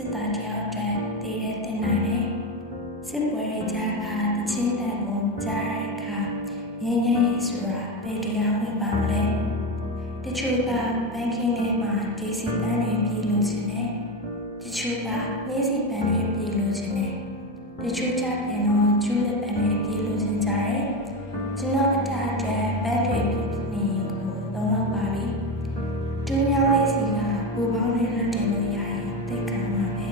စစ်သားတယောက်တည်းတည်တဲ့တင်နိုင်တယ်စစ်ပွဲတွေကြားကတချင်းတန်ကိုကြားရတဲ့အခါငြိမ်းချမ်းရေးဆိုတာဘယ်တရားဝင်ပါမလဲတချို့ကဘန်ကင်းထဲမှာဒီစီပန်းတွေပြည်လို့ခြင်းနဲ့တချို့ကနေစီပန်းတွေပြည်လို့ခြင်းနဲ့တချို့ကြပြန်တော့ကျူးလက်ပန်းတွေပြည်လို့ခြင်းကြတယ်ကျွန်တော်အတားတဲ့ဘန်းတွေပြည်နေကိုသုံးလောက်ပါပြီတူမြောင်းလေးစီကဘူပေါင်းတွေလက်တင်လို့ရရင်သိက္ခာမှာပဲ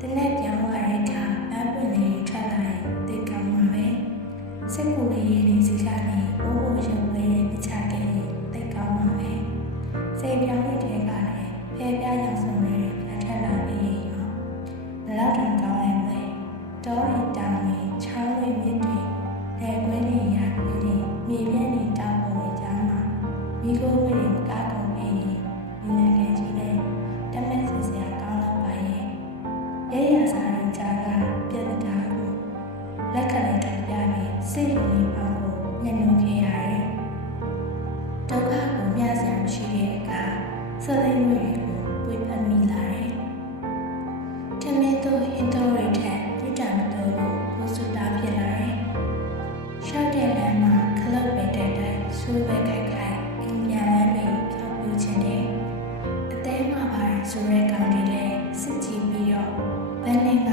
တနေ့ပြောင်းလာတဲ့အခါဘန်းပွင့်လေးထွက်လာရင်သိက္ခာမှာပဲစိတ်ကိုယ်လေးလေးစီကနေဘိုးဘိုးရုပ်လေးပြချခဲ့ရင်သိက္ခာမှာပဲစိတ်ပြောင်းလေးတွေကလည်းဖဲပြားရောက်ဆုံးလေးတွေထက်လာပြီးရောဘလောက်တောင်ကောင်းလဲမလဲတောရီတောင်တွေချောင်းတွေမြစ်တွေလက်ကွင်းတွေရာတွေမြေပြင်းတွေတောင်ပေါ်တွေကြားမှာမိခိုးဝဲတွေကားကုန်ပြီးလူငယ်ငယ်ကြီးနဲ့တမက်ဆစရာကောင်းတော့ပါရဲ့ရဲရစားရင်ကြားကပြက်တာကိုလက်ခလိုက်တော့ပြပြီးစိတ်လိုနေအောင်ကိုညှဉ်းနှုတ်ခဲ့ရတယ်ဒုက္ခကိုမျှစရာမရှိတဲ့အခါစလိမ့်မျိုးတွေကိုပွေဖက်မိလာတယ်ထမင်းတို့ဟင်းတို့တွေထက်ပြစ်တာမတော်ဘူးကိုစွတာဖြစ်လာတယ်ရှောက်တဲ့လမ်းမှာခလုတ်ပဲတဲ့တဲ့ဆူပဲခိုက်ခိုက်အင်းညာလမ်းတွေဖြောက်ပြခြင်းတဲ့အသေးမှပါဆိုတဲ့ကောင်တွေလည်းစစ်ကြည့်ပြီးတော့ဘယ်နဲ့က